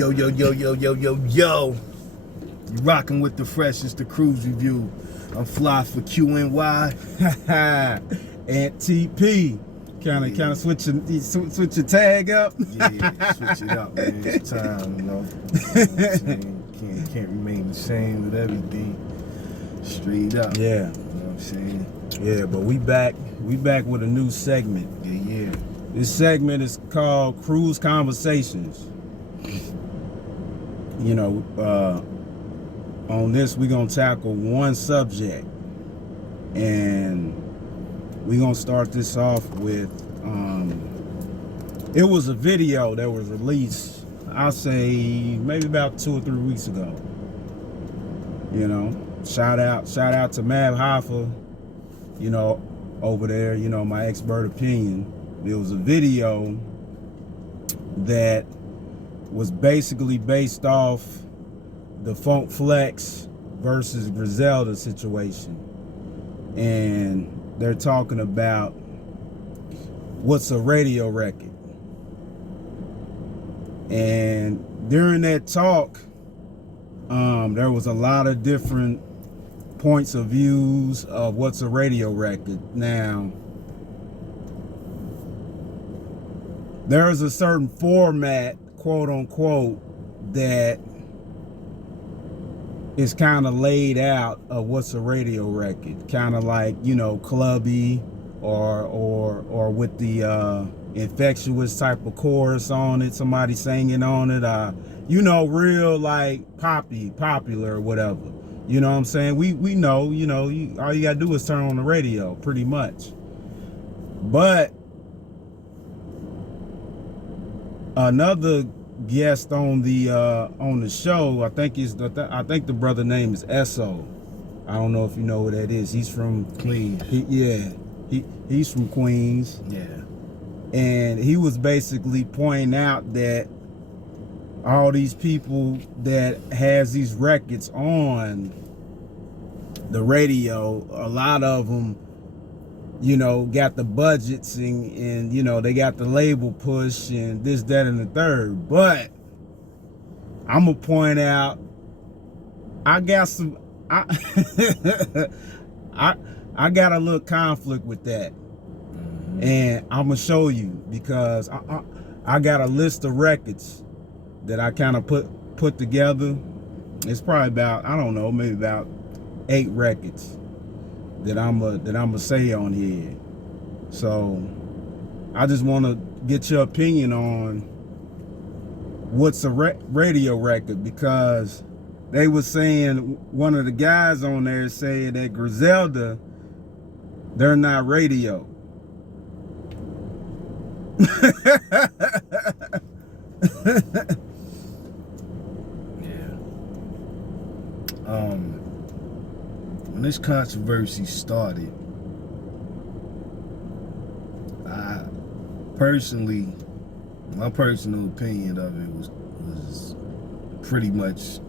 Yo, yo, yo, yo, yo, yo, yo. You rocking with the freshest, the Kruze Review. I'm fly for QNY. And TP. Kind of switch your tag up. Yeah, switch it up, man. It's time, you know. Can't remain the same with everything. Straight up. Yeah. You know what I'm saying? Yeah, but we back with a new segment. Yeah. This segment is called Kruze Conversations. You know, on this we're gonna tackle one subject, and we're gonna start this off with it was a video that was released, I'll say maybe about 2 or 3 weeks ago. You know, shout out to Mav Hoffa, you know, over there, you know, my expert opinion. There was a video that was basically based off the Funk Flex versus Griselda situation. And they're talking about what's a radio record. And during that talk, there was a lot of different points of views of what's a radio record. Now, there is a certain format, quote unquote, that is kind of laid out of what's a radio record, kind of like, you know, clubby or with the infectious type of chorus on it, somebody singing on it, you know, real like popular or whatever. You know what I'm saying? We know, you know, all you gotta do is turn on the radio, pretty much. But another guest on the show, I think the brother name is Esso. I don't know if you know who that is. He's from Queens. He's from Queens. Yeah. And he was basically pointing out that all these people that has these records on the radio, a lot of them, you know, got the budgets and you know, they got the label push and this, that, and the third. But I'm gonna point out, I got some, I got a little conflict with that. And I'm gonna show you, because I got a list of records that I kind of put together. It's probably about, I don't know, maybe about 8 records that I'm gonna say on here. So I just want to get your opinion on what's a radio record, because they were saying, one of the guys on there saying that Griselda, they're not radio. Yeah. When this controversy started, my personal opinion of it was pretty much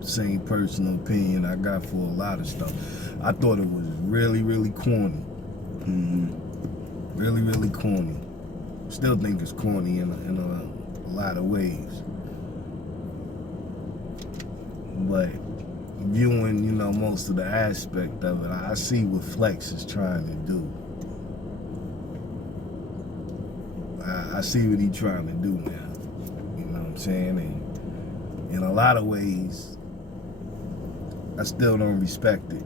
the same personal opinion I got for a lot of stuff. I thought it was really, really corny. Really, really corny. Still think it's corny in a lot of ways. But viewing, you know, most of the aspect of it, I see what Flex is trying to do. I see what he's trying to do now. You know what I'm saying? And in a lot of ways, I still don't respect it.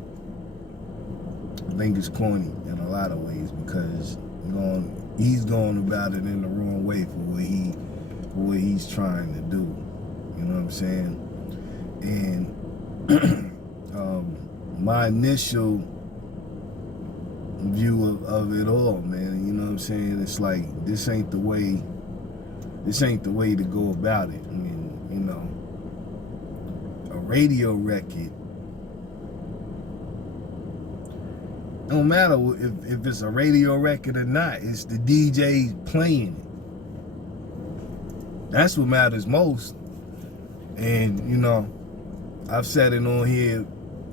I think it's corny in a lot of ways, because he's going about it in the wrong way for what he's trying to do. You know what I'm saying? And my initial view of it all, man, you know what I'm saying? It's like, this ain't the way to go about it. I mean, you know, a radio record, no matter if it's a radio record or not, it's the DJ playing it. That's what matters most. And, you know, I've said it on here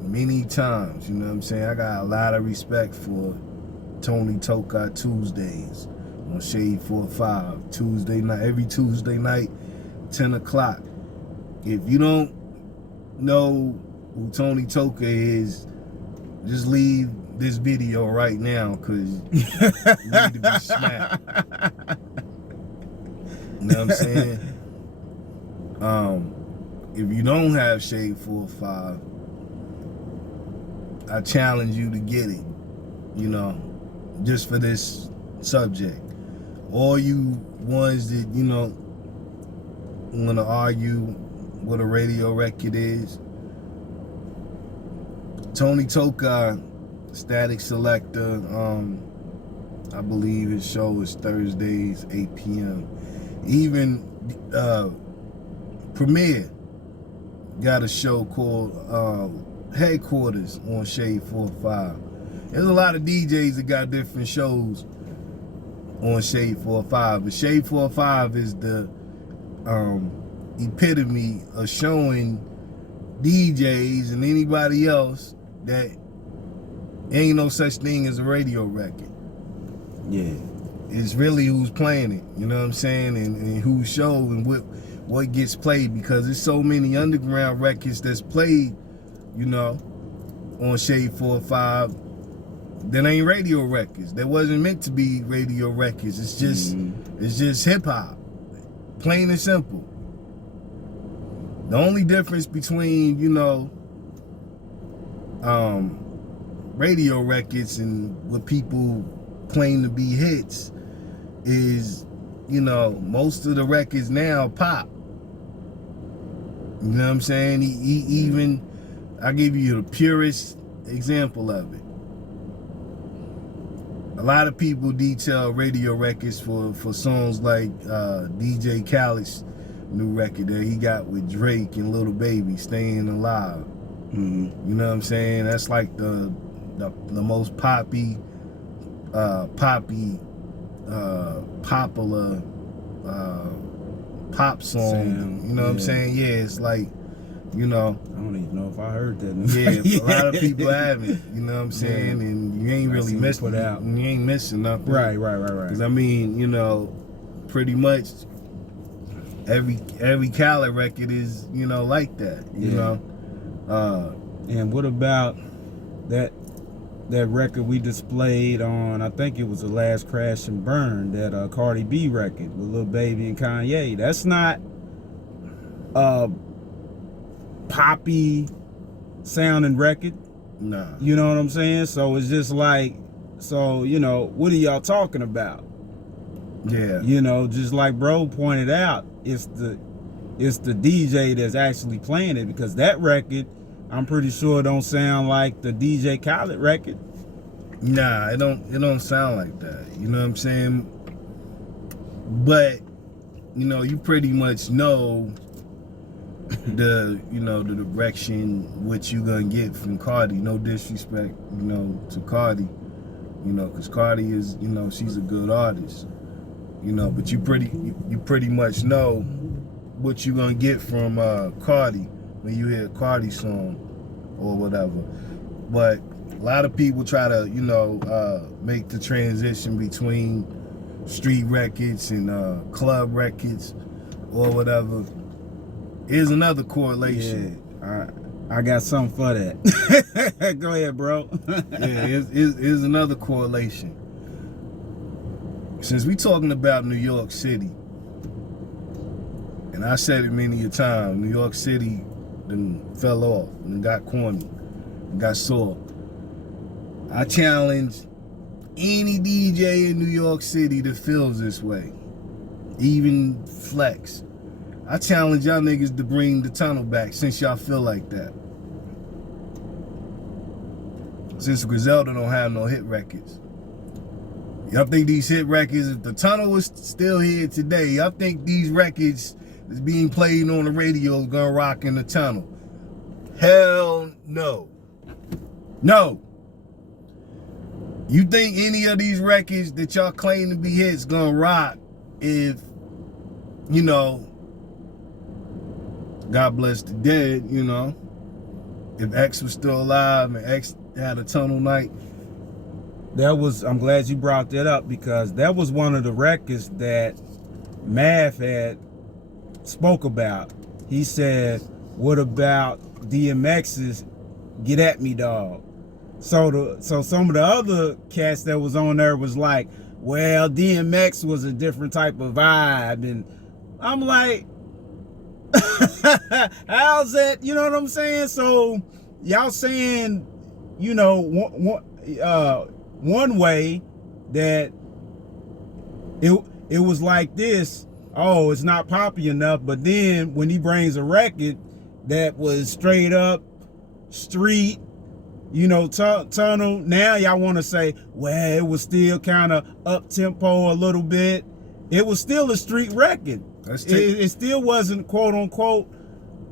many times, you know what I'm saying? I got a lot of respect for Tony Toka Tuesdays on Shade 4-5, Tuesday night, every Tuesday night, 10 o'clock. If you don't know who Tony Toka is, just leave this video right now, because you need to be smacked. You know what I'm saying? If you don't have Shade 4-5, I challenge you to get it, you know, just for this subject. All you ones that, you know, want to argue what a radio record is, Tony Toka, Static Selector, I believe his show is Thursdays, 8 p.m. Even Premier got a show called Headquarters on Shade 4-5. There's a lot of DJs that got different shows on Shade 4-5, but Shade 4-5 is the epitome of showing DJs and anybody else that ain't no such thing as a radio record. Yeah. It's really who's playing it, you know what I'm saying, and who's show and what gets played, because there's so many underground records that's played, you know, on Shade 4-5 that ain't radio records. That wasn't meant to be radio records. It's just it's just hip hop, plain and simple. The only difference between, you know, radio records and what people claim to be hits is, you know, most of the records now pop. You know what I'm saying? Even, I'll give you the purest example of it. A lot of people detail radio records for songs like DJ Khaled's new record that he got with Drake and Lil Baby, Staying Alive. You know what I'm saying? That's like the most popular pop song. You know what I'm saying? Yeah, it's like, you know, I don't even know if I heard that. Yeah, a lot of people haven't. You know what I'm saying? And you ain't really missing out. You ain't missing nothing. Right. Because I mean, you know, pretty much every Khaled record is, you know, like that. You know. And what about that record we displayed on? I think it was the last Crash and Burn, that Cardi B record with Lil Baby and Kanye. That's not poppy sounding record. Nah. You know what I'm saying? So it's just like, so, you know, what are y'all talking about? Yeah. You know, just like bro pointed out, it's the DJ that's actually playing it, because that record, I'm pretty sure, don't sound like the DJ Khaled record. Nah, it don't sound like that. You know what I'm saying? But, you know, you pretty much know the direction what you gonna get from Cardi. No disrespect, you know, to Cardi, you know, because Cardi is, you know, she's a good artist, you know, but you pretty much know what you gonna get from Cardi when you hear a Cardi song or whatever. But a lot of people try to, you know, make the transition between street records and club records or whatever. Here's another correlation. Yeah, I got something for that. Go ahead, bro. Yeah, here's another correlation. Since we talking about New York City, and I said it many a time, New York City then fell off and got corny and got sore. I challenge any DJ in New York City that feels this way, even Flex. I challenge y'all niggas to bring the tunnel back, since y'all feel like that. Since Griselda don't have no hit records. Y'all think these hit records, if the tunnel was still here today, y'all think these records that's being played on the radio is gonna rock in the tunnel? Hell no. No. You think any of these records that y'all claim to be hits gonna rock if, you know, God bless the dead, you know, if X was still alive and X had a tunnel night? I'm glad you brought that up, because that was one of the records that Mav had spoke about he said, what about DMX's Get At Me Dog? So some of the other cats that was on there was like, well, DMX was a different type of vibe. And I'm like, how's that? You know what I'm saying? So y'all saying, you know, one way that it was like this, oh, it's not poppy enough. But then when he brings a record that was straight up street, you know, tunnel, now y'all want to say, well, it was still kind of up tempo a little bit. It was still a street record. It still wasn't, quote unquote,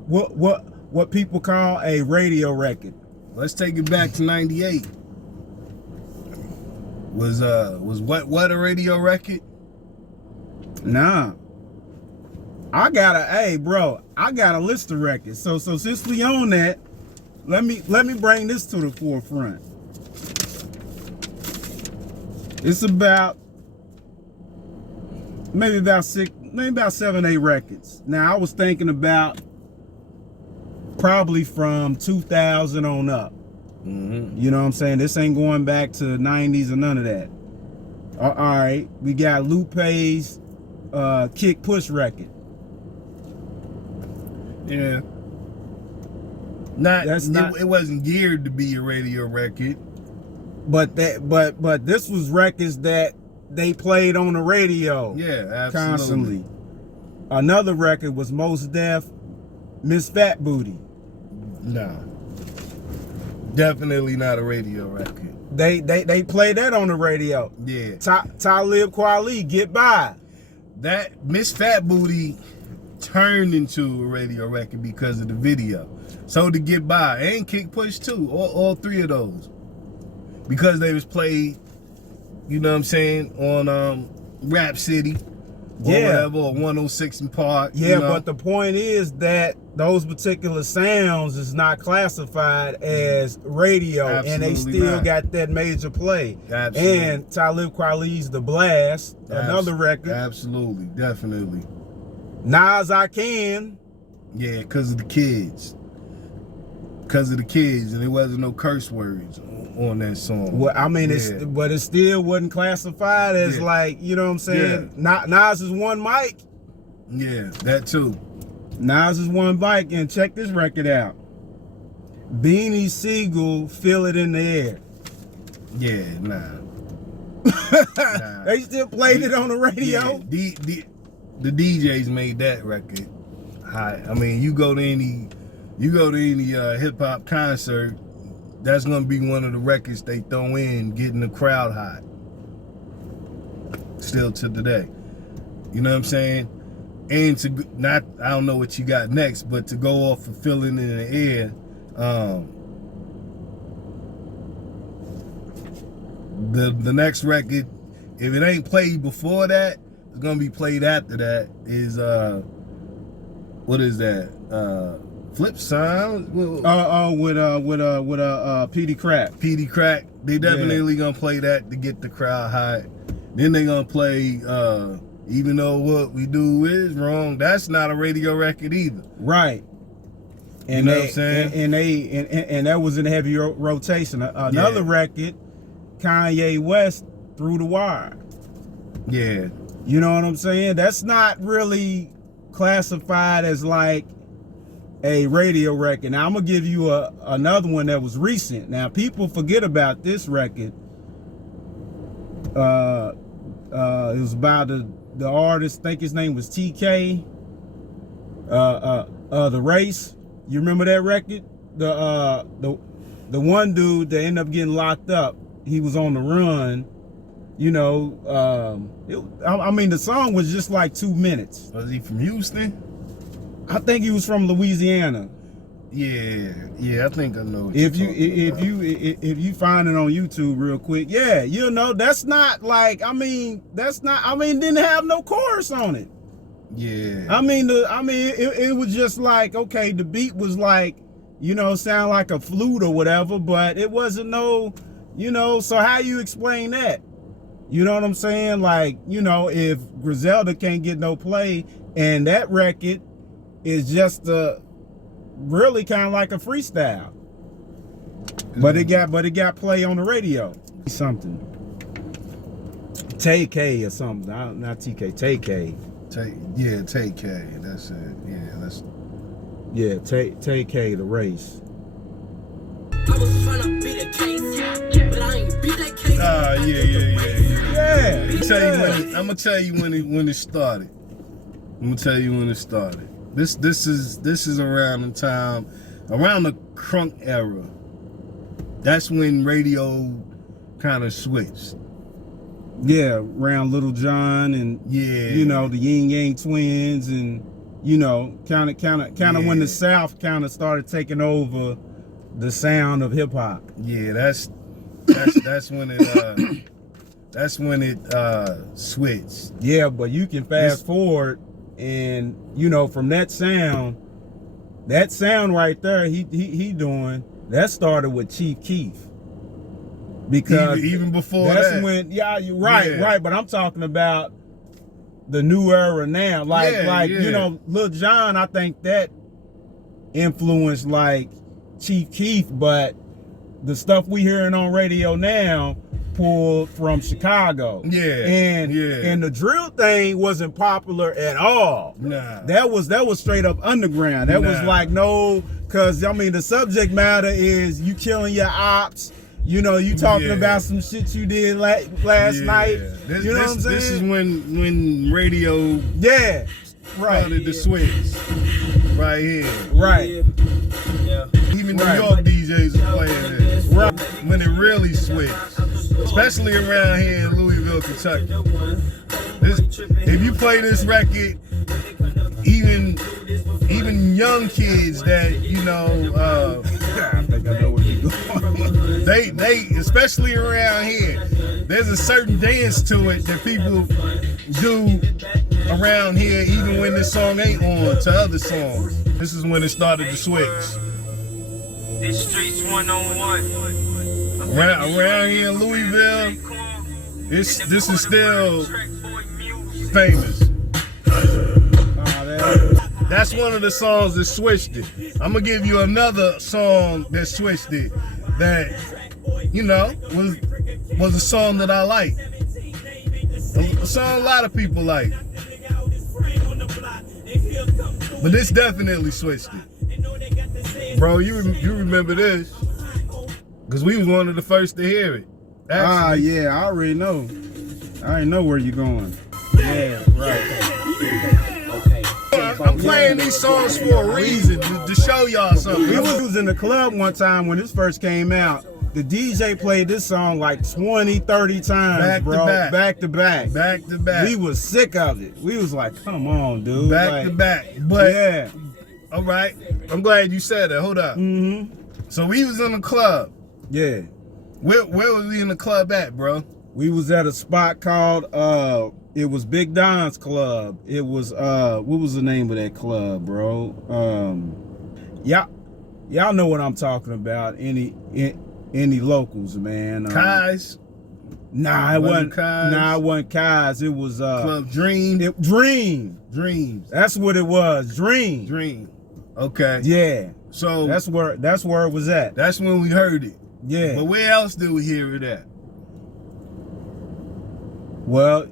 what people call a radio record. Let's take it back to '98. Was what a radio record? Nah. I got a list of records. So since we on that, let me bring this to the forefront. It's about maybe about 7, 8 records. Now I was thinking about probably from 2000 on up. You know what I'm saying? This ain't going back to the 90s or none of that. All right, we got Lupe's Kick Push record. Yeah. It wasn't geared to be a radio record. But this was records that they played on the radio. Yeah, absolutely. Constantly. Another record was Mos Def, Miss Fat Booty. No. Definitely not a radio record. They play that on the radio. Yeah. Talib Kweli, Get By. That Miss Fat Booty turned into a radio record because of the video. So to Get By and Kick Push too, all 3 of those, because they was played, you know what I'm saying, on Rap City, or whatever, or 106 in Park. Yeah, you know? But the point is that those particular sounds is not classified as radio. Absolutely. And they still got that major play. Absolutely. And Talib Kweli's The Blast, another record. Absolutely, definitely. Nas I Can. Yeah, because of the kids. Because of the kids, and there wasn't no curse words on that song. Well, I mean, but it still wasn't classified as like, you know what I'm saying? Yeah. Nas is one mic. Yeah, that too. Nas is one mic, and check this record out. Beanie Siegel, Feel It in the Air. Yeah, nah. They still played it on the radio. Yeah, the DJs made that record hot. I mean, you go to any hip hop concert, that's gonna be one of the records they throw in, getting the crowd hot. Still to today, you know what I'm saying? And I don't know what you got next, but to go off of Feeling in the Air, the next record, if it ain't played before that, it's gonna be played after that. Is what is that? Flip Sound? With Petey Crack. Petey Crack. They definitely gonna play that to get the crowd hot. Then they gonna play Even Though What We Do Is Wrong. That's not a radio record either. Right. And you know what I'm saying? And that was in heavy rotation. Another record, Kanye West, Through the Wire. Yeah. You know what I'm saying? That's not really classified as like a radio record. Now I'm gonna give you another one that was recent. Now people forget about this record. It was about the artist, I think his name was TK. The Race. You remember that record? The one dude that ended up getting locked up. He was on the run. You know, I mean, the song was just like 2 minutes. Was he from Houston? I think he was from Louisiana. Yeah, I think I know. If you find it on YouTube real quick, yeah, you know, that's not like, didn't have no chorus on it. Yeah. It was just like, okay, the beat was like, you know, sound like a flute or whatever, but it wasn't no, you know, so how you explain that? You know what I'm saying? Like, you know, if Griselda can't get no play and that record is just really kind of like a freestyle. But it got play on the radio. Something. TK or something. Not TK. TK. TK. That's it. TK the race. I was trying to beat a case, but I ain't beat that case. Yeah. I'm gonna tell you when it started. This is around the time, around the crunk era. That's when radio kind of switched. Yeah, around Little John and you know, the Yin Yang Twins, and you know, kind of when the South kind of started taking over the sound of hip hop. Yeah, that's when it switched. Yeah, but you can fast forward, and you know, from that sound right there, he doing that started with Chief Keef. Because even before that's that. when you're right. But I'm talking about the new era now. You know, Lil Jon, I think that influenced like Chief Keef, but the stuff we hearing on radio now pulled from Chicago. And the drill thing wasn't popular at all. Nah. That was straight up underground. That was like cause I mean the subject matter is you killing your ops. You know, you talking about some shit you did last night. You know what I'm saying? This is when radio started to switch. Right here. Right. Even New York DJs are playing this. Right. When it really switched. Especially around here in Louisville, Kentucky. If you play this record, even young kids that, you know, I think I know where you're going. they especially around here, there's a certain dance to it that people do around here, even when this song ain't on to other songs. This is when it started to switch. This streets 101. Around here in Louisville, this is still famous. That's one of the songs that switched it. I'm gonna give you another song that switched it. That, you know, was a song that I like. A song a lot of people like. But this definitely switched it. Bro, you remember this? Because we was one of the first to hear it. Actually. Yeah, I already know. I already know where you're going. Yeah, right. I'm playing these songs for a reason, to show y'all something. We was in the club one time when this first came out. The DJ played this song like 20, 30 times, Back to back. We was sick of it. We was like, come on, dude. Back to back. But, all right. I'm glad you said that. Hold up. Mm-hmm. So we was in the club. Yeah. Where was we in the club at, bro? We was at a spot called, it was Big Don's Club. It was, what was the name of that club, bro? Y'all know what I'm talking about. Any locals, man. Kai's? Nah, it wasn't Kai's. Nah, it wasn't Kai's. It was Club Dream. Dreams. That's what it was. Dream. Okay. Yeah. So that's where it was at. That's when we heard it. Yeah. But where else did we hear it at? Well,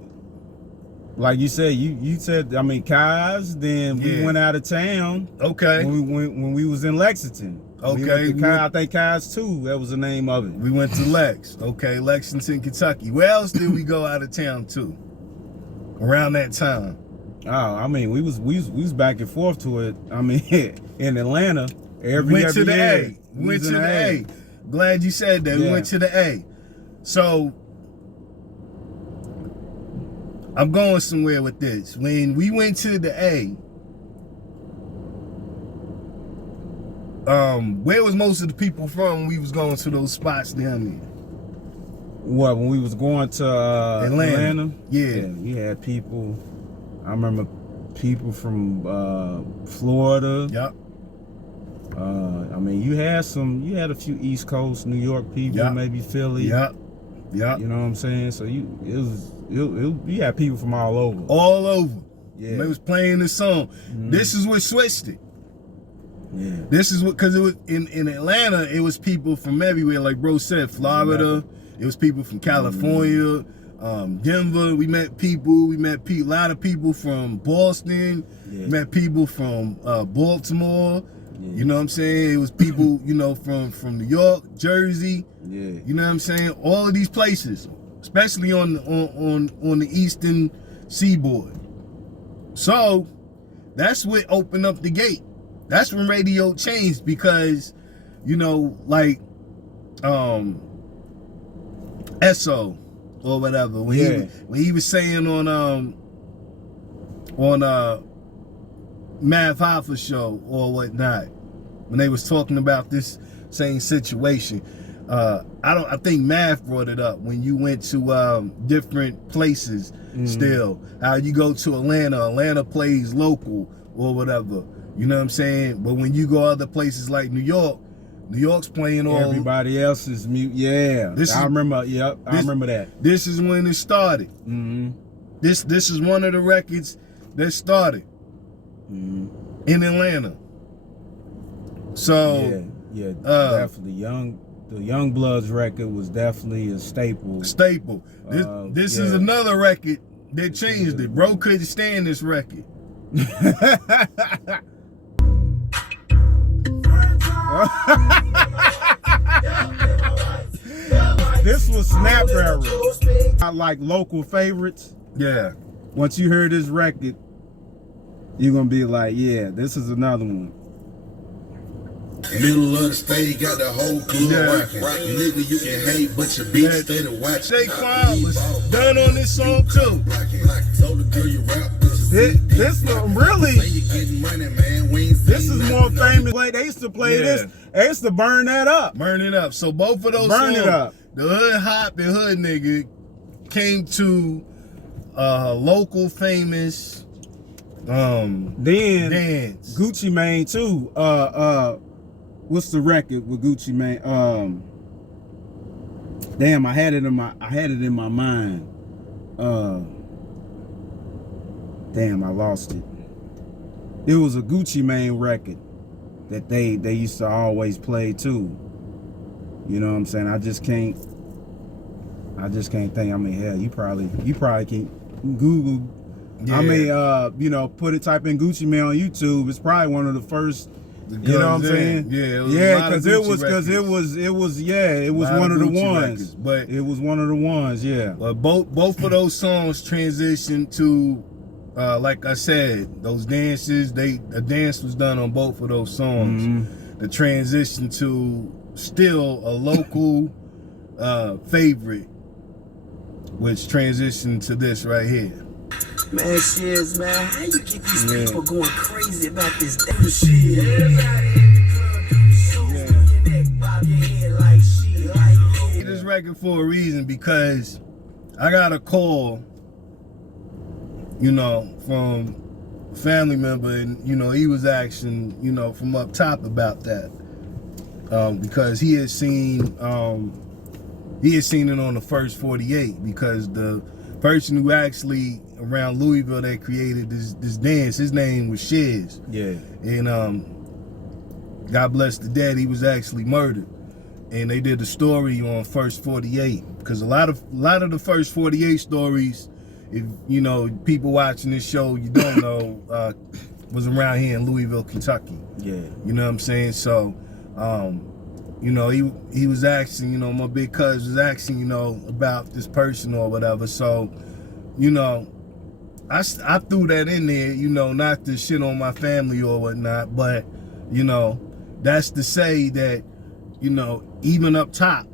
like you said, you said, I mean, Kai's. Then we went out of town. Okay. When we was in Lexington. Okay. I think Kai's 2. That was the name of it. We went to Lex. Okay, Lexington, Kentucky. Where else did we go out of town to? Around that time. Oh, I mean, we was back and forth to it. I mean, in Atlanta, every went to the year. A. Went to the A. Glad you said that. We went to the A. So I'm going somewhere with this. When we went to the A, where was most of the people from when we was going to those spots down there? What, when we was going to Atlanta? Yeah. We had people. I remember people from Florida. Yep. I mean, you had a few East Coast, New York people, maybe Philly. Yep. You know what I'm saying? So you had people from all over. All over. Yeah. They was playing this song. This is what switched it. Yeah. This is what, because it was in Atlanta, it was people from everywhere, like bro said, Florida. It was people from California, Denver. We met people. A lot of people from Boston. Yeah. Met people from Baltimore. Yeah. You know what I'm saying? It was people, you know, from New York, Jersey. Yeah. You know what I'm saying? All of these places, especially on the eastern seaboard. So that's what opened up the gate. That's when radio changed, because, you know, like Esso or whatever, when he was saying on Mav Hoffa show or whatnot, when they was talking about this same situation. I think Mav brought it up when you went to different places. Still, how you go to Atlanta plays local or whatever. You know what I'm saying? But when you go other places like New York's playing all. Everybody else is mute. Yeah, I remember. Yep, I remember that. This is when it started. This is one of the records that started in Atlanta. So yeah, definitely the Young Bloods record was definitely a staple. This is another record that changed it. Bro couldn't stand this record. This was Snap era. I like local favorites. Yeah. Once you hear this record, you're gonna be like, yeah, this is another one. Middle of the stage, got the whole club rocking. Nigga, you can hate, but your bitch steady watching. Shaquan was done on this song too. This really, this is more famous. They used to play this. They used to burn that up. Burn it up. So both of those burn songs, it up. The Hood Hop and Hood Nigga came to local famous then dance. Gucci Mane too. What's the record with Gucci Mane? Damn, I had it in my mind. Damn, I lost it. It was a Gucci Mane record that they used to always play too. You know what I'm saying? I just can't think. I mean, hell, you probably can Google. Yeah. I mean, you know, type in Gucci Mane on YouTube. It's probably one of the first. You know what I'm saying? Yeah, because it was one of the ones. But it was one of the ones, yeah. But both of those songs transitioned to, like I said, those dances. A dance was done on both of those songs. The transition to still a local favorite, which transitioned to this right here. Man, shiz, man, how you get these people going crazy about this damn shit? This record for a reason, because I got a call, you know, from a family member, and you know, he was asking, you know, from up top about that, because he had seen it on the first 48, because the person who actually around Louisville that created this dance, his name was Shiz. Yeah. And God bless the dead, he was actually murdered. And they did a story on first 48, because a lot of the first 48 stories, if you know, people watching this show, you don't know, was around here in Louisville, Kentucky. Yeah. You know what I'm saying? So you know, he was asking, you know, my big cousin was asking, you know, about this person or whatever. So, you know, I threw that in there, you know, not to shit on my family or whatnot, but, you know, that's to say that, you know, even up top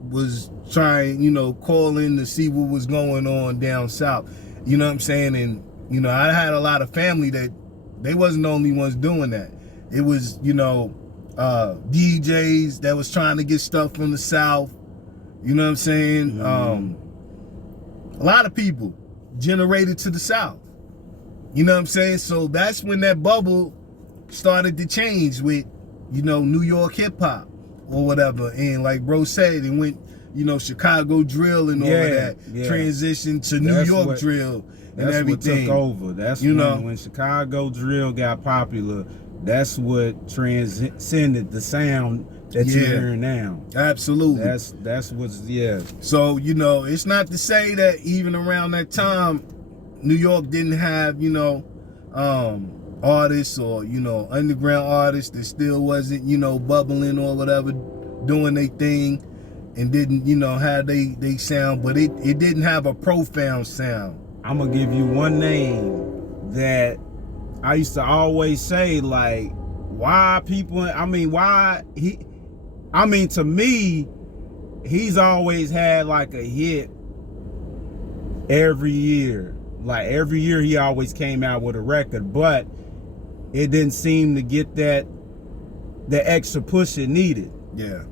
was trying, you know, calling to see what was going on down south. You know what I'm saying? And, you know, I had a lot of family that they wasn't the only ones doing that. It was, you know, DJs that was trying to get stuff from the south. You know what I'm saying? A lot of people generated to the south. You know what I'm saying? So that's when that bubble started to change with, you know, New York hip hop or whatever. And like bro said, it went, you know, Chicago drill and all of that transition to New York drill. That's everything. what took over. That's when Chicago drill got popular. That's what transcended the sound that you're hearing now. Absolutely. That's what's So, it's not to say that even around that time, New York didn't have, artists or, underground artists that still wasn't, bubbling or whatever, doing their thing and didn't, have they sound, but it didn't have a profound sound. I'm gonna give you one name that I used to always say, like, to me, he's always had like a hit every year. Like every year he always came out with a record, but it didn't seem to get the extra push it needed. Yeah.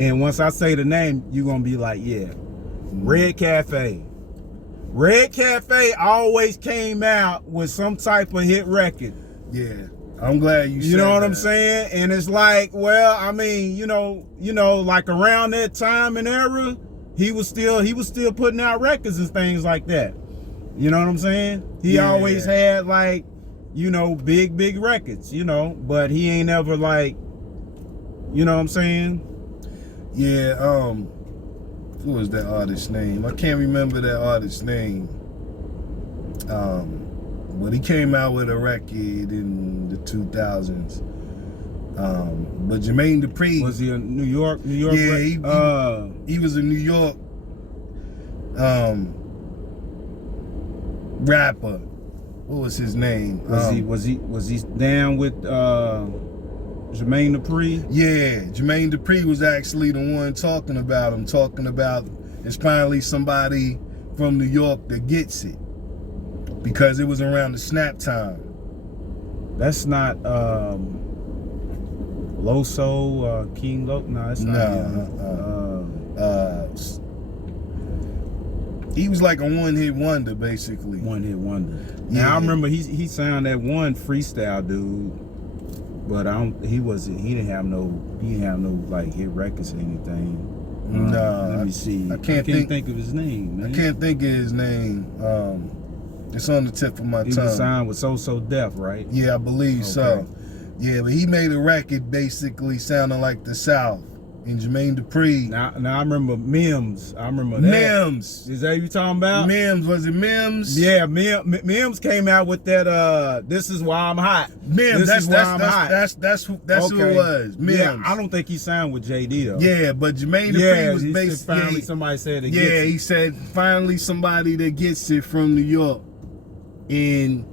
And once I say the name, you're gonna be like, yeah. Red Cafe. Red Cafe always came out with some type of hit record. Yeah. I'm glad you said that. You know what I'm saying? And it's like, well, I mean, like around that time and era, he was still putting out records and things like that. You know what I'm saying? He always had like, big records, but he ain't ever like, you know what I'm saying? Yeah, what was that artist's name? I can't remember that artist's name. But he came out with a record in the 2000s. But Jermaine Dupri, was he a New York? Yeah, he was a New York rapper. What was his name? Was he down with Jermaine Dupri? Yeah, Jermaine Dupri was actually the one talking about him, it's finally somebody from New York that gets it. Because it was around the snap time. That's not Loso, King Lo. No, that's not him. He was like a one-hit wonder, basically. One-hit wonder. Yeah. Now I remember he signed that one freestyle dude, but he didn't have no like hit records or anything. No, let me see. I can't think of his name, man. I can't think of his name. It's on the tip of my tongue. He was signed with So Def, right? Yeah, I believe so. Yeah, but he made a record basically sounding like the South. And Jermaine Dupri. Now I remember Mims. I remember that. Mims. Is that you talking about? Mims. Was it Mims? Yeah, Mims came out with that. This is why I'm hot. Mims. That's who it was. Mims. Yeah, I don't think he signed with JD though. Yeah, but Jermaine Dupri was basically. Finally, somebody said it. Yeah, he said finally somebody that gets it from New York. And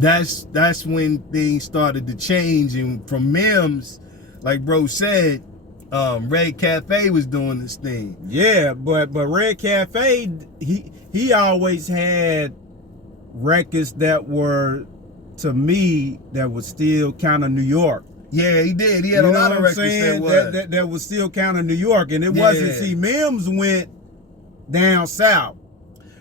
that's when things started to change. And from Mims, like bro said, Red Cafe was doing this thing. Yeah, but Red Cafe, he always had records that were, to me, that was still kind of New York. Yeah, he did. He had a lot of records that was still kind of New York, and it wasn't. See, Mims went down south.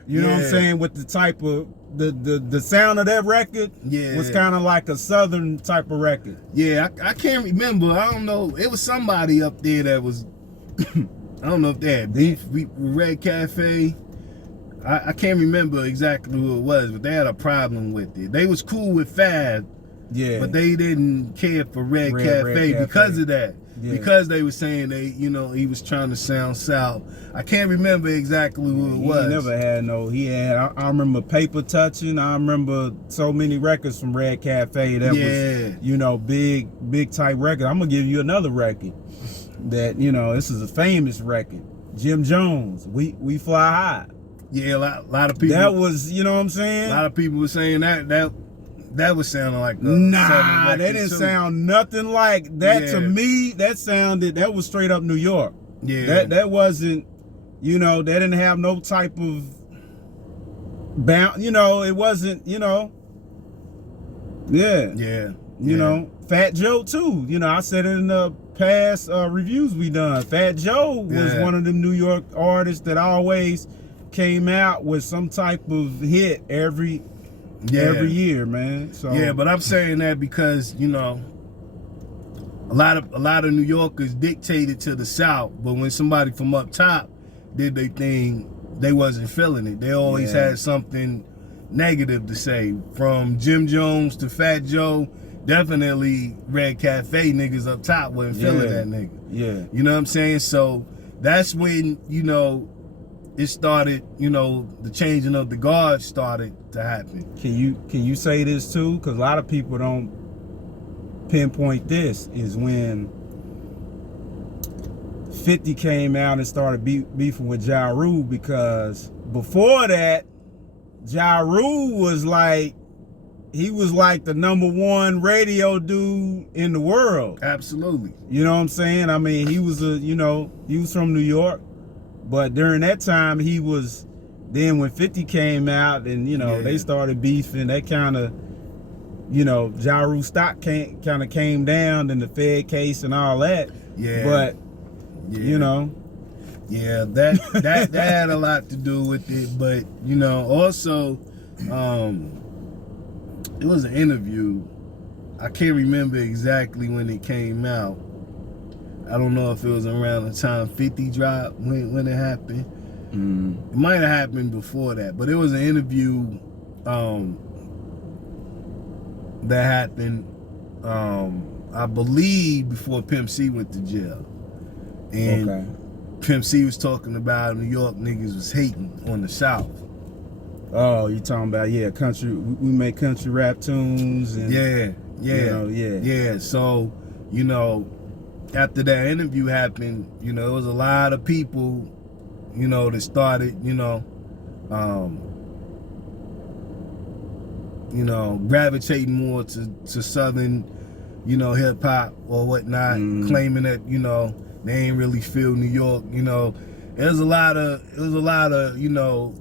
You know what I'm saying? With the type of the sound of that record was kind of like a southern type of record. Yeah, I can't remember. I don't know. It was somebody up there that was I don't know if they had beef with Red Cafe. I can't remember exactly who it was, but they had a problem with it. They was cool with Fab, but they didn't care for Red Cafe because of that. Yeah. Because they were saying he was trying to sound South. I can't remember exactly who it was. He never had I remember Paper Touching. I remember so many records from Red Cafe that was, big type record. I'm gonna give you another record that, this is a famous record. Jim Jones, We Fly High. Yeah, a lot of people. That was, you know what I'm saying? A lot of people were saying that was sounding like that didn't sound nothing like that. To me, that was straight up New York. Yeah, that wasn't, that didn't have no type of bound. It wasn't. Fat Joe too. I said it in the past reviews we done. Fat Joe was one of them New York artists that always came out with some type of hit every year, man. So but I'm saying that because a lot of New Yorkers dictated to the South, but when somebody from up top did their thing, they wasn't feeling it. They always had something negative to say. From Jim Jones to Fat Joe, definitely Red Cafe niggas up top wasn't feeling that nigga. Yeah. You know what I'm saying? So that's when, you know, it started, you know, the changing of the guard started to happen. Can you say this too? Because a lot of people don't pinpoint this, is when 50 came out and started beefing with Ja Rule, because before that, Ja Rule was like, he was like the #1 radio dude in the world. Absolutely. You know what I'm saying? I mean, he was he was from New York, but during that time he was, then when 50 came out and, you know, they started beefing, that kind of, you know, Ja Rule stock kind of came down in the Fed case and all that. Yeah. But, you know. Yeah, that had a lot to do with it. But, you know, also, it was an interview. I can't remember exactly when it came out. I don't know if it was around the time 50 dropped when it happened. It might have happened before that, but it was an interview that happened, I believe, before Pimp C went to jail. And Pimp C was talking about New York niggas was hating on the South. Oh, you talking about, country, we make country rap tunes and So, you know, after that interview happened, you know, there was a lot of people, you know, that started, you know, gravitating more to Southern, you know, hip hop or whatnot, claiming that, you know, they ain't really feel New York. You know, it was a lot of, you know,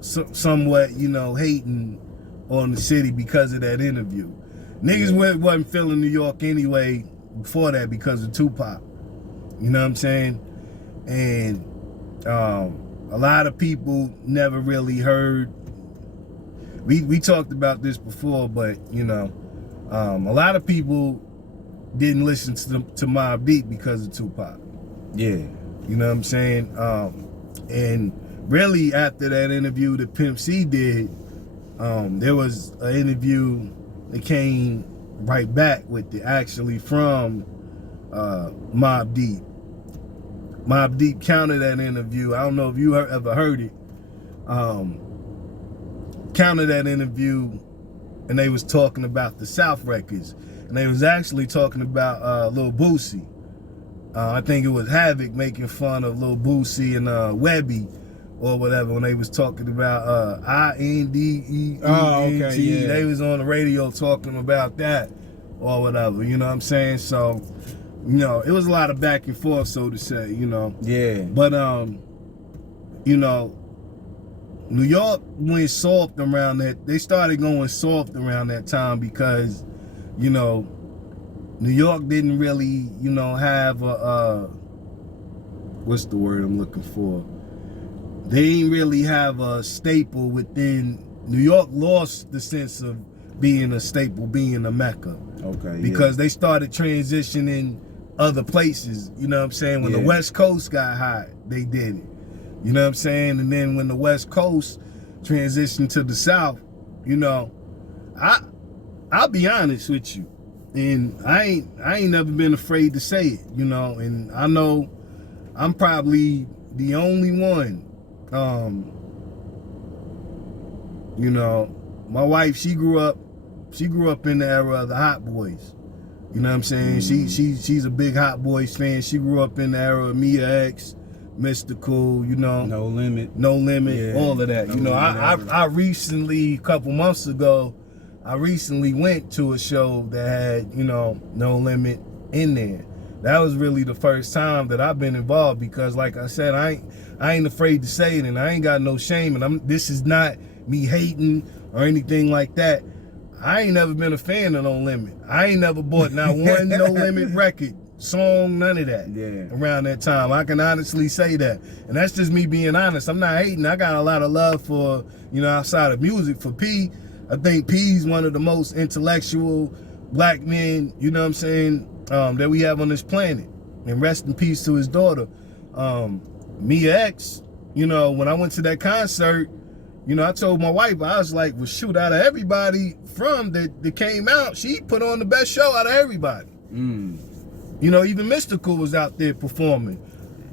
somewhat, you know, hating on the city because of that interview. Niggas wasn't feeling New York anyway before that because of Tupac. You know what I'm saying? And a lot of people never really heard. We talked about this before, but, you know, a lot of people didn't listen to Mobb Deep because of Tupac. Yeah. You know what I'm saying? And really, after that interview that Pimp C did, there was an interview that came right back with it, actually, from Mobb Deep. Mobb Deep counted that interview. I don't know if you ever heard it. Counted that interview, and they was talking about the South records. And they was actually talking about Lil Boosie. I think it was Havoc making fun of Lil Boosie and Webby or whatever when they was talking about INDEENT. They was on the radio talking about that or whatever, you know what I'm saying? So, you know, it was a lot of back and forth, so to say, you know. Yeah. But, you know, New York went soft around that. They started going soft around that time because, you know, New York didn't really, you know, have what's the word I'm looking for? They didn't really have a staple within. New York lost the sense of being a staple, being a Mecca. Okay. Because they started transitioning other places, you know what I'm saying? When the West Coast got hot, they did it. You know what I'm saying? And then when the West Coast transitioned to the South, you know, I'll be honest with you. And I ain't never been afraid to say it, you know, and I know I'm probably the only one. You know, my wife, she grew up in the era of the Hot Boys. You know what I'm saying? She's a big Hot Boys fan. She grew up in the era of Mia X, Mystical, you know. No Limit, all of that. You know, I recently, a couple months ago, I recently went to a show that had, you know, No Limit in there. That was really the first time that I've been involved because, like I said, I ain't afraid to say it, and I ain't got no shame. And this is not me hating or anything like that. I ain't never been a fan of No Limit. I ain't never bought not one No Limit record, song, none of that around that time. I can honestly say that. And that's just me being honest. I'm not hating. I got a lot of love for, you know, outside of music, for P. I think P's one of the most intellectual black men, you know what I'm saying, that we have on this planet. And rest in peace to his daughter. Mia X, you know, when I went to that concert, you know, I told my wife, I was like, well, shoot, out of everybody from that came out, she put on the best show out of everybody. You know, even Mystical was out there performing.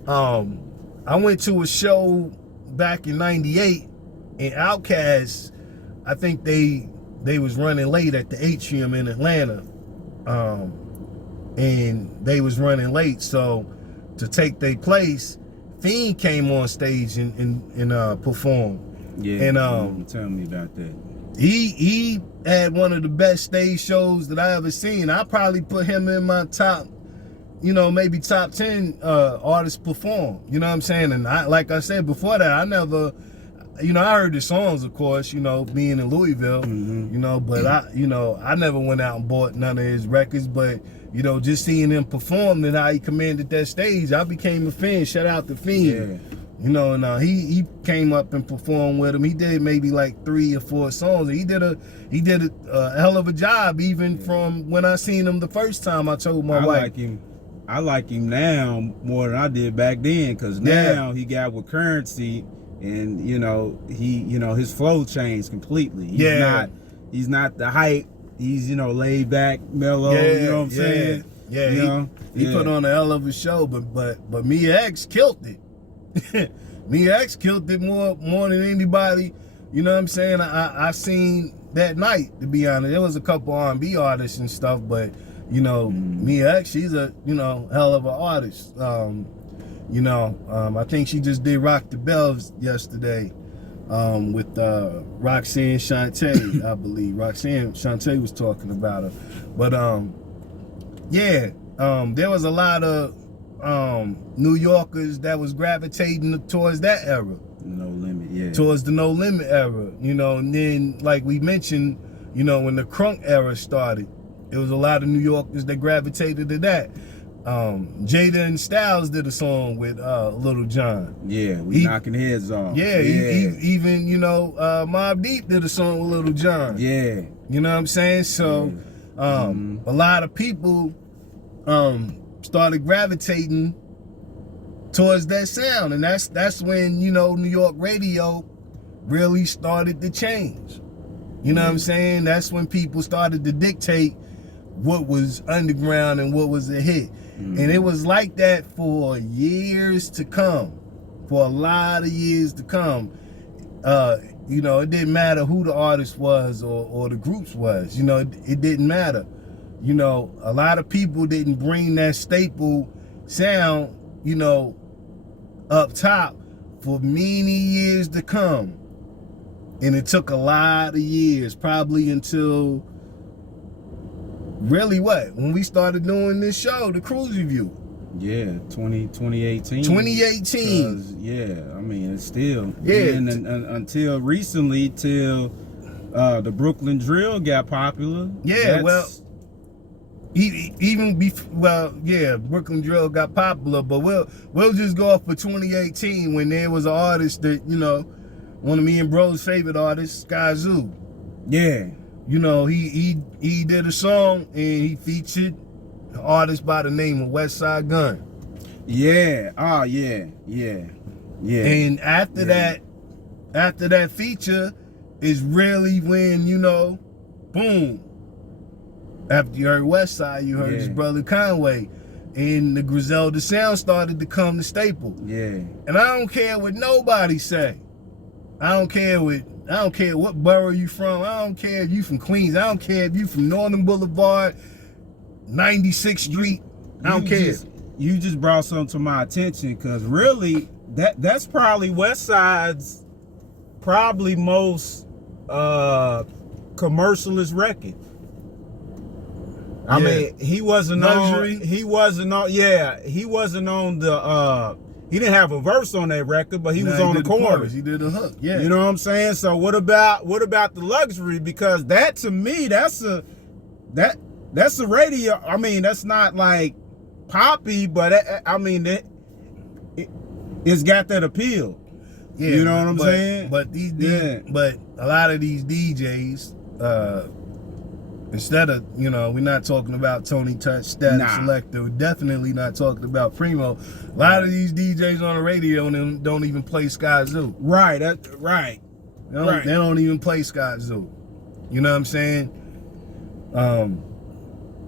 I went to a show back in '98, and Outkast, I think they was running late at the Atrium in Atlanta, and they was running late, so to take their place, Fiend came on stage and performed. Yeah, and tell me about that. He had one of the best stage shows that I ever seen. I probably put him in my top, you know, maybe top 10 artists perform. You know what I'm saying? And I, like I said before that, I never, you know, I heard the songs, of course, you know, being in Louisville, you know, but I never went out and bought none of his records, but, you know, just seeing him perform and how he commanded that stage, I became a fan. Shout out to Fiend. Yeah. You know, and he came up and performed with him. He did maybe like 3 or 4 songs. He did a hell of a job, even from when I seen him the first time. I told my wife. I like him now more than I did back then, because now he got with Currency, and you know his flow changed completely. He's not the hype. He's, you know, laid back, mellow. You know what I'm saying? Yeah, he put on a hell of a show, but Mia X killed it. Mia X killed it more than anybody. You know what I'm saying? I seen that night, to be honest. There was a couple R&B artists and stuff, but you know, Mia X, she's a, you know, hell of an artist. You know, I think she just did Rock the Bells yesterday with Roxanne Shante, I believe. Roxanne Shante was talking about her. But yeah, there was a lot of New Yorkers that was gravitating towards that era. No Limit, yeah. Towards the No Limit era, you know, and then like we mentioned, you know, when the crunk era started, there was a lot of New Yorkers that gravitated to that. Jada and Styles did a song with Lil Jon. Yeah, knocking heads off. Yeah, even, you know, Mobb Deep did a song with Lil Jon. Yeah. You know what I'm saying? So a lot of people started gravitating towards that sound, and that's when, you know, New York radio really started to change. You know what I'm saying? That's when people started to dictate what was underground and what was a hit. And it was like that for years to come, for a lot of years to come. You know, it didn't matter who the artist was or the groups was. You know, it didn't matter. You know, a lot of people didn't bring that staple sound, you know, up top for many years to come. And it took a lot of years, probably until really when we started doing this show, the Kruze Review. Yeah, 2018. 2018. Yeah, I mean, it's still. Yeah. And until recently, till the Brooklyn Drill got popular. Yeah, Brooklyn Drill got popular, but we'll just go off for 2018 when there was an artist that, you know, one of me and bro's favorite artists, Sky Zoo. Yeah. You know, he did a song and he featured an artist by the name of West Side Gun. Yeah. Oh yeah. And after that feature is really when, you know, boom. After you heard West Side, you heard his brother Conway, and the Griselda sound started to come to staple. Yeah. And I don't care what nobody say. I don't care what borough you from. I don't care if you from Queens. I don't care if you from Northern Boulevard, 96th Street. I don't care. You just brought something to my attention, because really, that's probably West Side's probably most commercialist record. I mean, he wasn't Luxury. He wasn't on the he didn't have a verse on that record, but he was on the chorus. He did a hook. Yeah. You know what I'm saying? So what about the Luxury? Because that, to me, that's a radio. I mean, that's not like poppy, but I mean, it's got that appeal. Yeah. You know what I'm saying? But but a lot of these DJs, Instead of, you know, we're not talking about Tony Touch, Static Selector. We're definitely not talking about Primo. A lot of these DJs on the radio don't even play Sky Zoo. Right, right. They don't even play Sky Zoo. You know what I'm saying?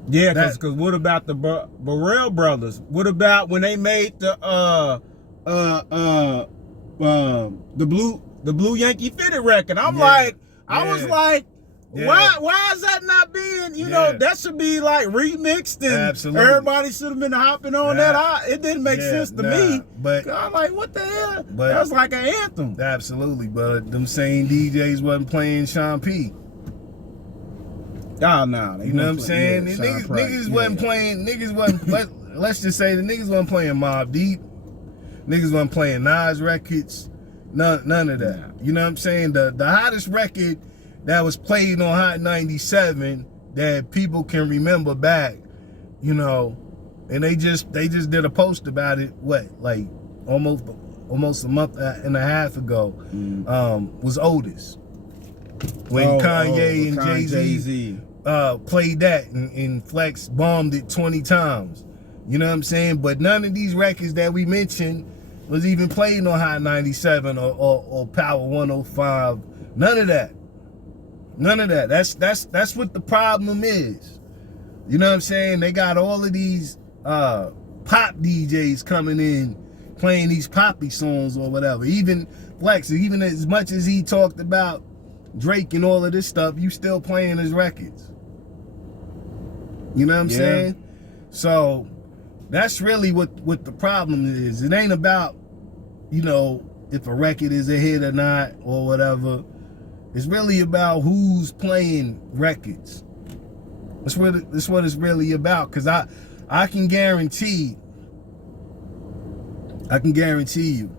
Yeah, because what about the Burrell brothers? What about when they made the Blue Yankee Fitted record? I was like, why is that not being, you know, that should be like remixed and everybody should have been hopping on that. It didn't make sense to me. But I'm like, what the hell? But that was like an anthem. Absolutely, but them same DJs wasn't playing Sean P. Oh, no. You know what I'm saying? Niggas wasn't playing, let's just say the niggas wasn't playing Mobb Deep. Niggas wasn't playing Nas records. None of that. You know what I'm saying? The hottest record that was played on Hot 97 that people can remember back, you know, and they just did a post about it, like almost a month and a half ago, was Otis. When Kanye and Jay-Z played that and Flex bombed it 20 times. You know what I'm saying? But none of these records that we mentioned was even played on Hot 97 or Power 105. None of that. None of that. That's what the problem is. You know what I'm saying? They got all of these pop DJs coming in playing these poppy songs or whatever. Even Flex, even as much as he talked about Drake and all of this stuff, you still playing his records. You know what I'm saying? So that's really what the problem is. It ain't about, you know, if a record is a hit or not or whatever. It's really about who's playing records. That's what it's really about. Cause I can guarantee you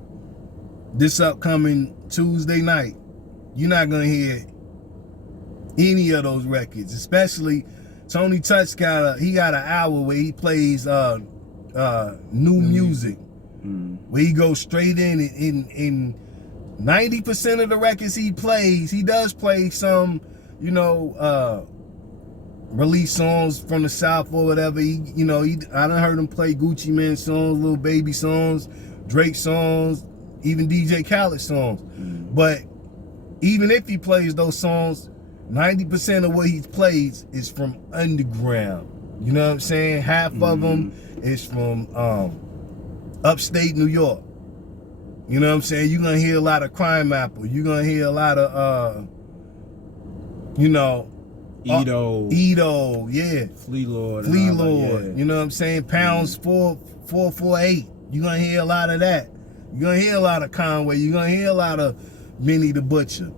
this upcoming Tuesday night, you're not gonna hear any of those records. Especially Tony Touch got an hour where he plays new music, where he goes straight in 90% of the records he plays, he does play some, you know, release songs from the South or whatever. I done heard him play Gucci Mane songs, Lil Baby songs, Drake songs, even DJ Khaled songs. But even if he plays those songs, 90% of what he plays is from underground. You know what I'm saying? Half of them is from upstate New York. You know what I'm saying? You're gonna hear a lot of Crime Apple. You're gonna hear a lot of you know, Edo, yeah. Flea Lord. You know what I'm saying? Pounds 448. You're gonna hear a lot of that. You're gonna hear a lot of Conway. You're gonna hear a lot of Benny the Butcher.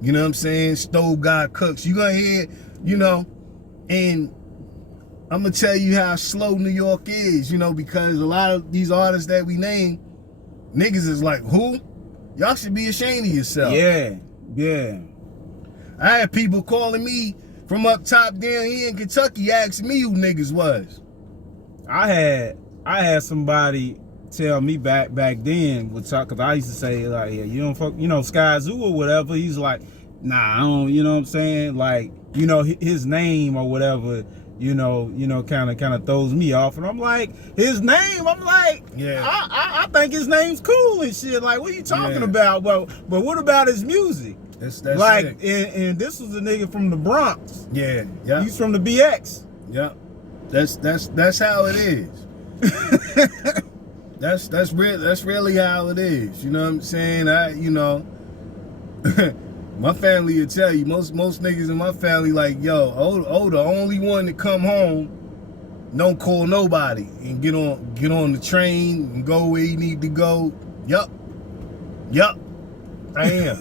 You know what I'm saying? Stove God Cooks. You're gonna hear, you know, and I'm gonna tell you how slow New York is, you know, because a lot of these artists that we name, niggas is like, who? Y'all should be ashamed of yourself. Yeah. I had people calling me from up top down here in Kentucky asking me who niggas was. I had somebody tell me back then, cause I used to say like, yeah, you don't fuck, you know, Sky Zoo or whatever. He's like, nah, I don't, you know what I'm saying? Like, you know, his name or whatever, you know, kind of throws me off, and I'm like, his name, I'm like, yeah, I think his name's cool and shit. Like, what are you talking about? But what about his music? That's like, and this was a nigga from the Bronx. Yeah. He's from the BX. Yeah, that's how it is. That's really how it is. You know what I'm saying? My family will tell you, most niggas in my family like, yo, oh, the only one to come home, don't call nobody and get on the train and go where you need to go. Yup, I am.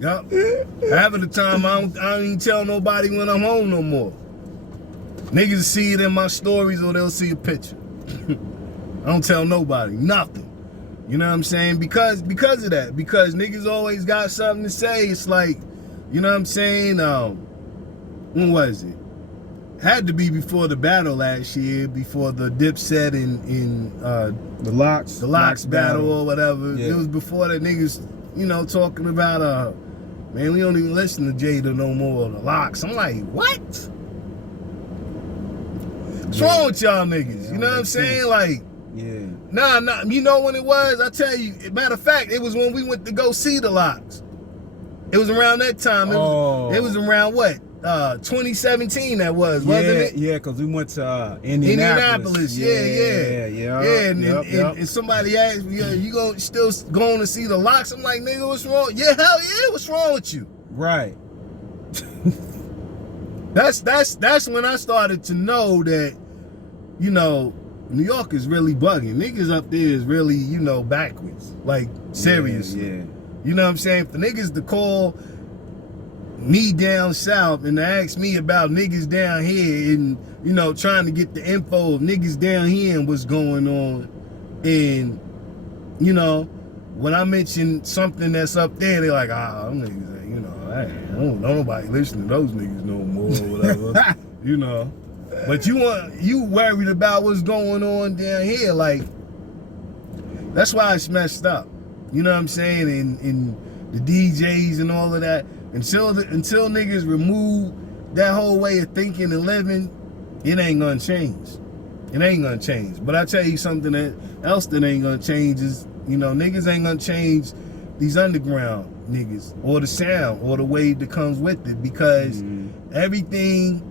Yup. Half of the time I don't even tell nobody when I'm home no more. Niggas see it in my stories or they'll see a picture. I don't tell nobody nothing. You know what I'm saying? Because of that. Because niggas always got something to say. It's like, you know what I'm saying? When was it? Had to be before the battle last year, before the Dipset in the Locks battle or whatever. Yeah. It was before that niggas, you know, talking about Man, we don't even listen to Jada no more, the Locks. I'm like, what? What's wrong with y'all niggas? You know what I'm saying? Like, yeah. Nah, you know when it was? I tell you, matter of fact, it was when we went to go see the Locks. It was around that time. It was around what? 2017 that was, wasn't it? Yeah, because we went to Indianapolis. Yeah. And somebody asked me, you still going to see the Locks? I'm like, nigga, what's wrong? Yeah, hell yeah, what's wrong with you? Right. That's when I started to know that, you know, New York is really bugging. Niggas up there is really, you know, backwards. Like, seriously. Yeah. You know what I'm saying? For niggas to call me down south and to ask me about niggas down here and, you know, trying to get the info of niggas down here and what's going on. And, you know, when I mention something that's up there, they're like, them niggas, you know, I don't nobody listen to those niggas no more or whatever. You know. But you worried about what's going on down here. Like, that's why it's messed up. You know what I'm saying? And the DJs and all of that. Until niggas remove that whole way of thinking and living, it ain't gonna change. It ain't gonna change. But I tell you something else that ain't gonna change is, you know, niggas ain't gonna change these underground niggas or the sound or the way that comes with it, because everything,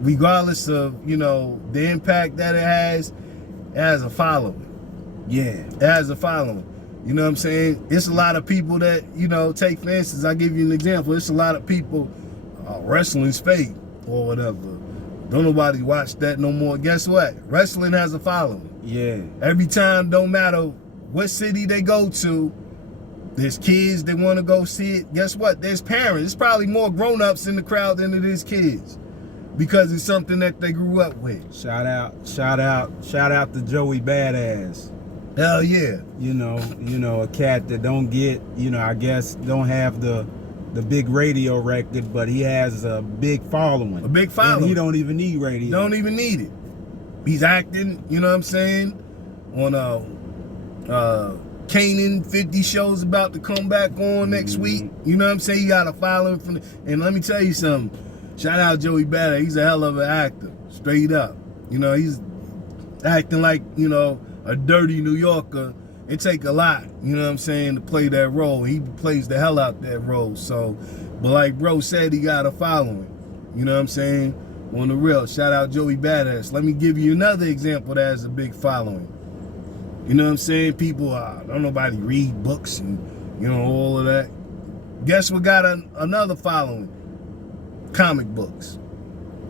regardless of, you know, the impact that it has a following. Yeah. It has a following. You know what I'm saying? It's a lot of people that, you know, take for instance, I'll give you an example. It's a lot of people, wrestling's fake or whatever. Don't nobody watch that no more. Guess what? Wrestling has a following. Yeah. Every time, don't matter what city they go to, there's kids that want to go see it. Guess what? There's parents. There's probably more grown-ups in the crowd than it is kids, because it's something that they grew up with. Shout out to Joey Badass. Hell yeah. You know, a cat that don't get, you know, I guess don't have the big radio record, but he has a big following. A big following. And he don't even need radio. Don't even need it. He's acting, you know what I'm saying, on Kanan 50 shows about to come back on next week. You know what I'm saying? He got a following from and let me tell you something. Shout out Joey Badass. He's a hell of an actor. Straight up. You know, he's acting like, you know, a dirty New Yorker. It take a lot, you know what I'm saying, to play that role. He plays the hell out that role. So, but like bro said, he got a following. You know what I'm saying? On the real. Shout out Joey Badass. Let me give you another example that has a big following. You know what I'm saying? People, don't nobody read books and, you know, all of that. Guess what got another following? Comic books.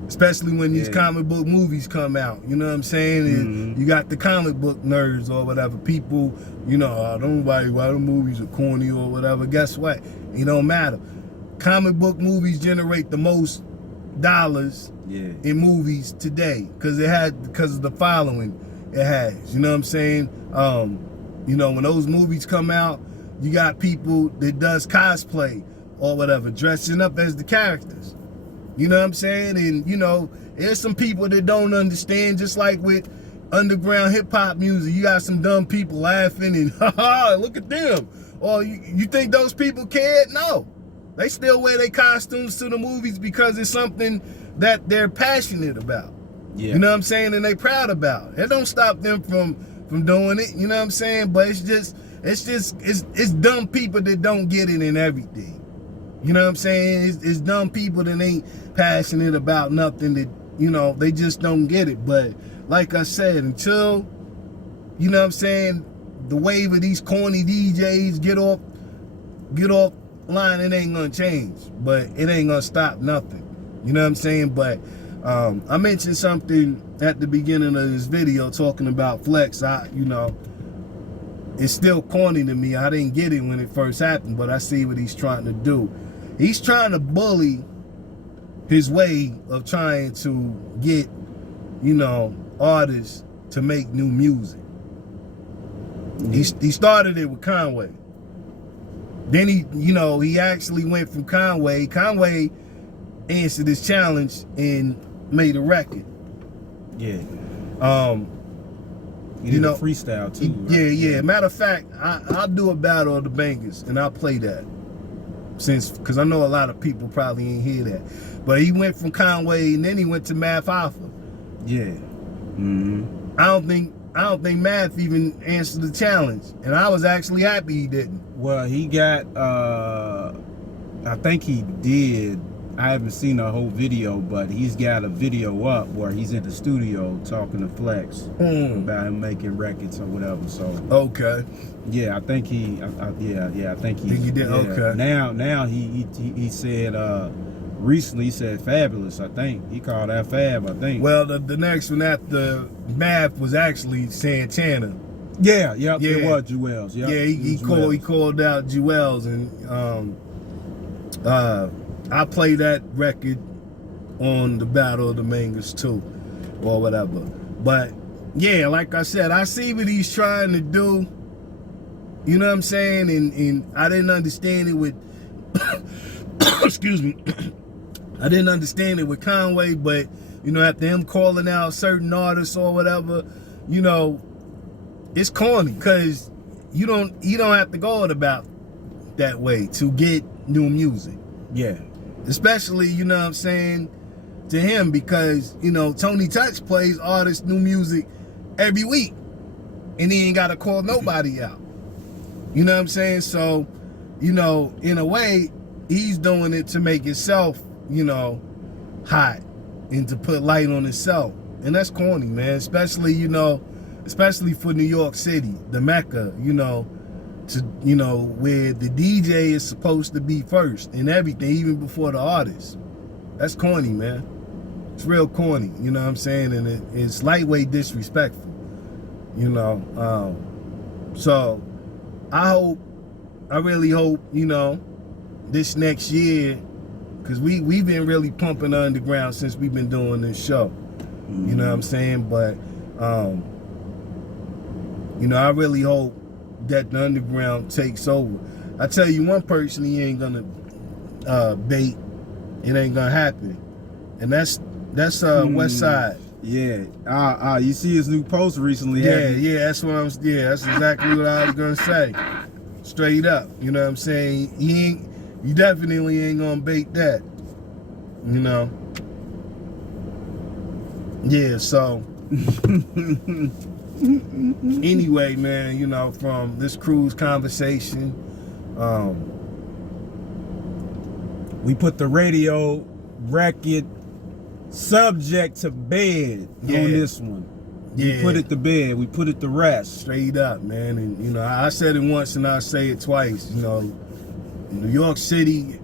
Especially when these comic book movies come out, you know what I'm saying? And you got the comic book nerds or whatever. People, you know, don't nobody why the movies are corny or whatever. Guess what? It don't matter. Comic book movies generate the most dollars in movies today because of the following it has. You know what I'm saying? You know, when those movies come out, you got people that does cosplay or whatever, dressing up as the characters. You know what I'm saying? And, you know, there's some people that don't understand, just like with underground hip-hop music. You got some dumb people laughing and, haha, look at them. Or you think those people cared? No. They still wear their costumes to the movies because it's something that they're passionate about. Yeah. You know what I'm saying? And they proud about. It don't stop them from doing it. You know what I'm saying? But it's dumb people that don't get it in everything. You know what I'm saying? It's dumb people that ain't passionate about nothing, that, you know, they just don't get it. But like I said, until, you know what I'm saying, the wave of these corny DJs get off line, it ain't gonna change. But it ain't gonna stop nothing. You know what I'm saying? But I mentioned something at the beginning of this video talking about Flex. You know, it's still corny to me. I didn't get it when it first happened, but I see what he's trying to do. He's trying to bully his way of trying to get, you know, artists to make new music. He started it with Conway. Then he actually went from Conway. Conway answered this challenge and made a record. Yeah. You know, freestyle too. Right? Yeah. Matter of fact, I'll do a battle of the bangers and I'll play that. because I know a lot of people probably ain't hear that. But he went from Conway and then he went to Math Hoffa. Yeah. Mm-hmm. I don't think Math even answered the challenge, and I was actually happy he didn't. Well, he got, I think he did. I haven't seen a whole video, but he's got a video up where he's in the studio talking to Flex about him making records or whatever. So okay, yeah, I think he, I think he did. Yeah. Okay. Now he said recently he said Fabulous. I think he called that Fab. I think. Well, the next one after Math was actually Santana. Yeah, it was Jewels. Yep, yeah, he called out Jewels, and I play that record on the Battle of the Mangas too, or whatever. But yeah, like I said, I see what he's trying to do. You know what I'm saying? And I didn't understand it with excuse me. I didn't understand it with Conway, but you know, after him calling out certain artists or whatever, you know, it's corny because you don't have to go about that way to get new music. Yeah. Especially, you know what I'm saying, to him, because, you know, Tony Touch plays artists new music every week and he ain't got to call nobody out. You know what I'm saying? So, you know, in a way, he's doing it to make himself, you know, hot and to put light on himself. And that's corny, man, especially, you know, especially for New York City, the Mecca, you know, to, you know, where the DJ is supposed to be first and everything, even before the artist. That's corny, man. It's real corny, you know what I'm saying? And it's lightweight disrespectful, you know. So I really hope, you know, this next year, because we've been really pumping the underground since we've been doing this show. You know what I'm saying? But you know, I really hope that the underground takes over. I tell you one person he ain't gonna bait. It ain't gonna happen. And that's West Side. Yeah. You see his new post recently. That's exactly what I was gonna say. Straight up. You know what I'm saying? You definitely ain't gonna bait that. You know? Yeah, so anyway, man, you know, from this Kruze conversation, we put the radio record subject to bed on this one. We put it to bed. We put it to rest. Straight up, man. And, you know, I said it once and I'll say it twice. You know, New York City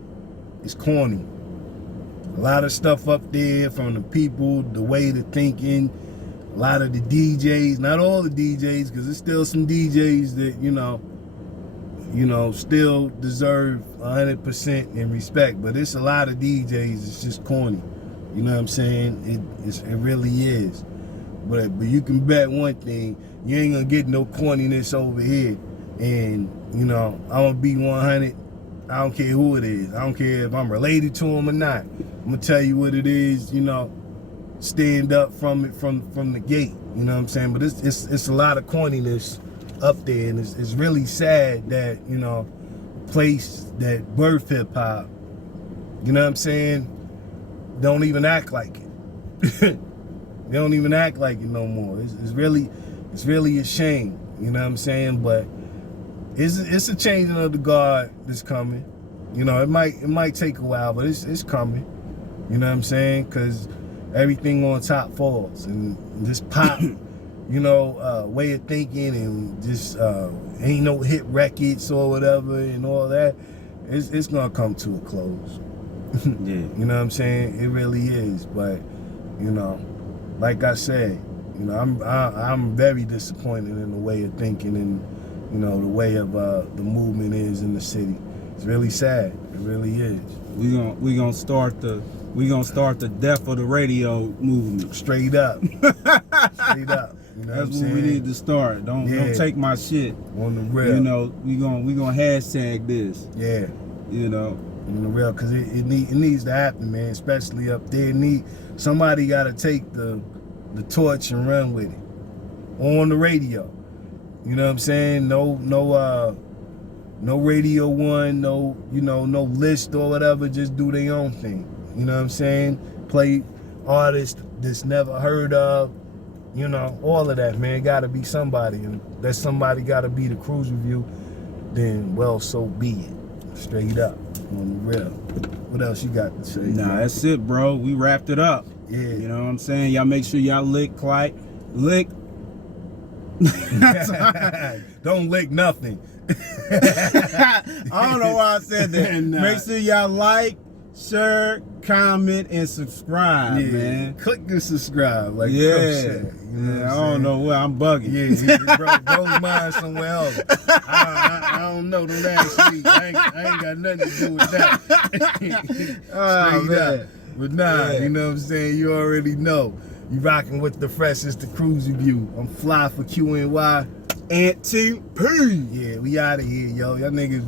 is corny. A lot of stuff up there from the people, the way they're thinking, a lot of the DJs, not all the DJs, because there's still some DJs that, you know, still deserve 100% in respect. But it's a lot of DJs, it's just corny. You know what I'm saying? It really is. But you can bet one thing, you ain't gonna get no corniness over here. And, you know, I'm gonna be 100. I don't care who it is. I don't care if I'm related to him or not. I'm gonna tell you what it is, you know, stand up from it from the gate. You know what I'm saying? But it's a lot of corniness up there, and it's really sad that, you know, place that birthed hip hop, you know what I'm saying, don't even act like it. They don't even act like it no more. It's really a shame, you know what I'm saying? But it's a changing of the guard that's coming. You know, it might take a while, but it's coming. You know what I'm saying? Because everything on top falls, and this pop, you know, way of thinking, and just ain't no hit records or whatever and all that, it's gonna come to a close. Yeah. You know what I'm saying? It really is. But, you know, like I said, you know, I'm very disappointed in the way of thinking and, you know, the way of the movement is in the city. It's really sad. It really is. We gonna start the death of the radio movement. Straight up. Straight up. You know That's what where we need to start. Don't take my shit. On the real. You know, we gonna hashtag this. Yeah. You know. On the real, because it needs to happen, man. Especially up there. Somebody got to take the torch and run with it on the radio. You know what I'm saying? No No Radio 1, no, you know, no list or whatever. Just do their own thing. You know what I'm saying? Play artists that's never heard of. You know, all of that, man. Got to be somebody, and that somebody got to be the Kruze Review. Then, well, so be it. Straight up, on the real. What else you got to say? Nah, man? that's it, bro. We wrapped it up. Yeah. You know what I'm saying? Y'all make sure y'all lick. Don't lick nothing. I don't know why I said that. Nah. Make sure y'all like, share, comment, and subscribe, man. Click and subscribe, like Yeah. Kruze said. You know what I I'm don't saying? know where I'm bugging. Yeah, bro's mind somewhere else. I don't know. Don't ask me. I ain't got nothing to do with that. Oh, Straight up. man. But nah, Yeah. you know what I'm saying? You already know. You rocking with the freshest, the Kruze Review. I'm fly for QNY. And TP. Yeah, we out of here, yo. Y'all niggas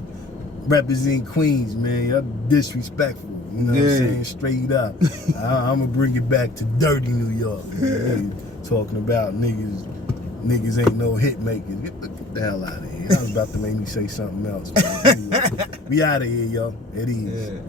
represent Queens, man. Y'all disrespectful. You know what I'm Yeah. saying? Straight up. I'm gonna bring it back to dirty New York. Man. Talking about niggas ain't no hit makers. Get the hell out of here. I was about to make me say something else, man. Anyway, we out of here, yo. It is. Yeah.